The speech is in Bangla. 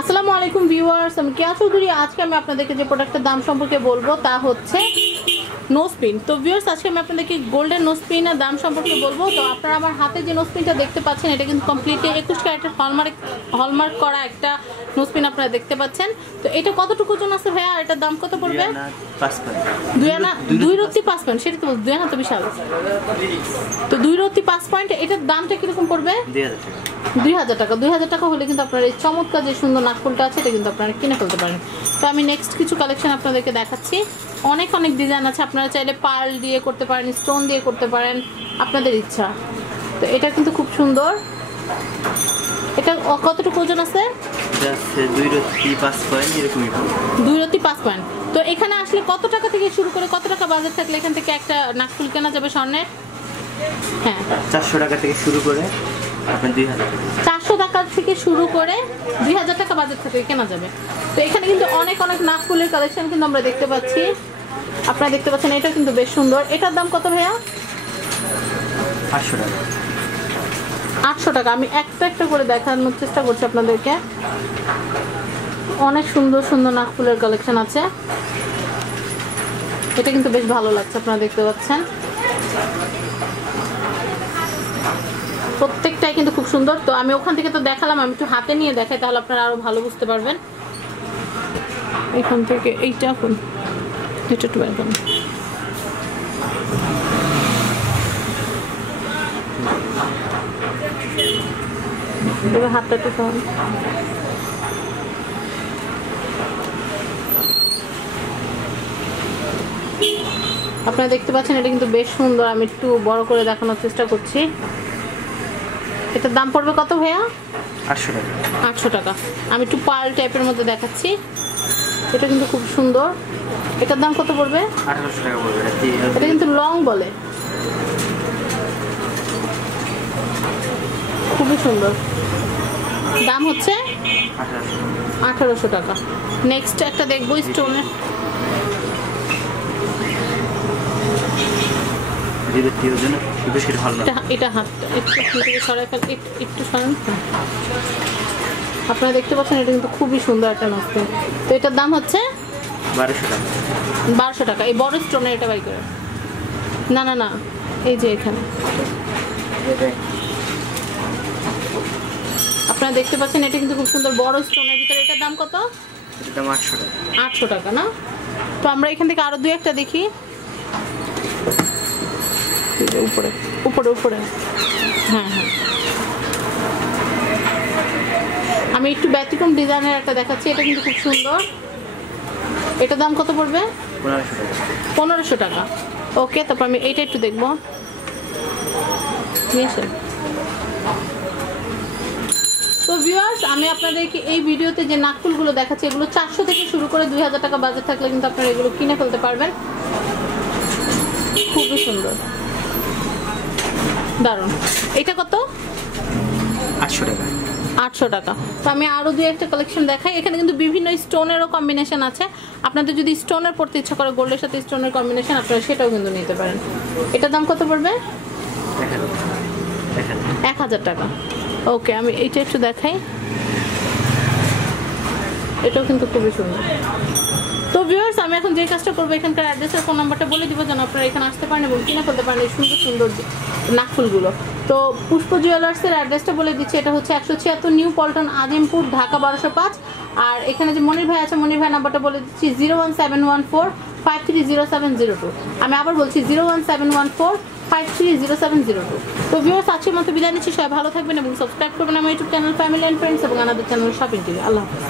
আসসালামু আলাইকুম ভিউয়ার্স, আমি কেয়া চৌধুরী। আজকে আমি আপনাদেরকে যে প্রোডাক্টের দাম সম্পর্কে বলবো তা হচ্ছে নোজ পিন। তো ভিউয়ার্স, আজকে আমি আপনাদেরকে গোল্ডেন নোজ পিনের দাম সম্পর্কে বলবো। তো আপনারা আমার হাতে যে নোজ পিনটা দেখতে পাচ্ছেন, এটা কিন্তু কমপ্লিটলি 21 ক্যারেটের হলমার্ক করা একটা নোজ পিন আপনারা দেখতে পাচ্ছেন। তো এটা কতটুকু ওজন আছে ভাইয়া? এটার দাম কত পড়বে? 2 আনা 2 রত্তি 5 পয়েন্ট। সেটা তো 2 আনা তো বিশাল। তো 2 রত্তি 5 পয়েন্ট, এটার দামটা কিরকম পড়বে? 2000 টাকা। 2000 টাকা হলে কিন্তু আপনার এই চমৎকার যে সুন্দর নাকফুলটা আছে এটা কিন্তু আপনারা কিনে ফেলতে পারেন। তো আমি নেক্সট কিছু কালেকশন আপনাদেরকে দেখাচ্ছি। অনেক ডিজাইন আছে, আপনারা চাইলে পার্ল দিয়ে করতে পারেন, স্টোন দিয়ে করতে পারেন, আপনাদের ইচ্ছা। তো এটা কিন্তু খুব সুন্দর। এটা কতটুকু ওজন আছে? 2 রত্তি 5 পয়েন্ট এরকমই। 2 রত্তি 5 পয়েন্ট। তো এখানে আসলে কত টাকা থেকে শুরু করে কত টাকা বাজেট থাকলে এখান থেকে একটা নাকফুল কেনা যাবে স্বর্ণের? হ্যাঁ, 400 টাকা থেকে শুরু করে আপনার 2000 টাকা। 400 টাকা থেকে শুরু করে 2000 টাকা বাজেট থেকে কেনা যাবে। তো এখানে কিন্তু অনেক নাকফুলের কালেকশন কিন্তু আমরা দেখতে পাচ্ছি। আপনারা দেখতে পাচ্ছেন, এটা কিন্তু বেশ সুন্দর। এটার দাম কত ভাইয়া? 800 টাকা। 800 টাকা। আমি একটা একটা করে দেখানোর চেষ্টা করছি আপনাদেরকে। অনেক সুন্দর সুন্দর নাকফুলের কালেকশন আছে। এটা কিন্তু বেশ ভালো লাগছে, আপনারা দেখতে পাচ্ছেন। প্রত্যেকটাই কিন্তু খুব সুন্দর। তো আমি ওখান থেকে তো দেখালাম, আমি একটু হাতে নিয়ে দেখাই, তাহলে আপনারা আরো ভালো বুঝতে পারবেন। এখান থেকে এইটা কোন, এটা একটু বের করুন। এবার হাতটা একটু সরান। আপনারা দেখতে পাচ্ছেন, এটা কিন্তু বেশ সুন্দর। আমি একটু বড় করে দেখানোর চেষ্টা করছি। এটার দাম পড়বে কত ভাইয়া? 800 টাকা। 800 টাকা। আমি একটু পার্ল টাইপের মধ্যে দেখাচ্ছি। এটা কিন্তু খুব সুন্দর। এটার দাম কত পড়বে? 1800 টাকা পড়বে। এটা কিন্তু লং বলে, খুবই সুন্দর। দাম হচ্ছে 1800 টাকা। নেক্সট একটা দেখবো স্টোনের। এটা হাতটা একটু সরাই ফেল, একটু সরান। আপনারা দেখতে পাচ্ছেন, এটা কিন্তু খুবই সুন্দর একটা নষ্ট। তো এটার দাম হচ্ছে 1200 টাকা। 1200 টাকা। এই বড় স্টোনের এটা বাই করে না না না, এই যে এখানে আপনারা দেখতে পাচ্ছেন, এটা কিন্তু খুব সুন্দর বড় স্টোনের ভিতরে। এটার দাম কত? এটার দাম 800 টাকা। 800 টাকা না? তো আমরা এখান থেকে আরো দুই একটা দেখি। উপরে উপরে উপরে, হ্যাঁ হ্যাঁ। আমি একটু ব্যতিক্রম ডিজাইনের একটা দেখাচ্ছি। এটা কিন্তু খুব সুন্দর। এটার দাম কত পড়বে? 1500 টাকা। ওকে, তারপর আমি এইটা একটু দেখবো। তো ভিউয়ার্স, আমি আপনাদেরকে এই ভিডিওতে যে নাকফুলগুলো দেখাচ্ছি, এগুলো 400 থেকে শুরু করে 2000 টাকা বাজেট থাকলে কিন্তু আপনারা এগুলো কিনে ফেলতে পারবেন। খুবই সুন্দর, দারুণ। এটা কত? 800 টাকা। 800 টাকা। তো আমি আরো দুই একটা কালেকশন দেখাই। এখানে কিন্তু বিভিন্ন স্টোনেরও কম্বিনেশন আছে। আপনাদের যদি স্টোনের পড়তে ইচ্ছা করে, গোল্ডের সাথে স্টোনের কম্বিনেশন, আপনারা সেটাও কিন্তু নিতে পারেন। এটার দাম কত পড়বে? 1000 টাকা। ওকে, আমি এইটা একটু দেখাই। এটাও কিন্তু খুবই সুন্দর। তো ভিউয়ার্স, আমি এখন যে কাজটা করবো, এখানকার অ্যাড্রেস আর ফোন নাম্বারটা বলে দিব, যেন আপনারা এখানে আসতে পারেন এবং কিনে ফেলতে পারেন এই সুন্দর সুন্দর নাকফুলগুলো। তো পুষ্প জুয়েলার্সের অ্যাড্রেসটা বলে দিচ্ছি। এটা হচ্ছে 176 নিউ পল্টন, আজিমপুর, ঢাকা 1205। আর এখানে যে মনির ভাই আছে, মনির ভাই নাম্বারটা বলে দিচ্ছি 01714530702। আমি আবার বলছি 01714530702। তো ভিউয়ার্স, আজকের মতো বিদায় নিচ্ছি। সবাই ভালো থাকবেন এবং সাবস্ক্রাইব করবেন আমার YouTube channel family and friends এবং আমাদের চ্যানেল শপিং টিভি। আল্লাহ হাফেজ।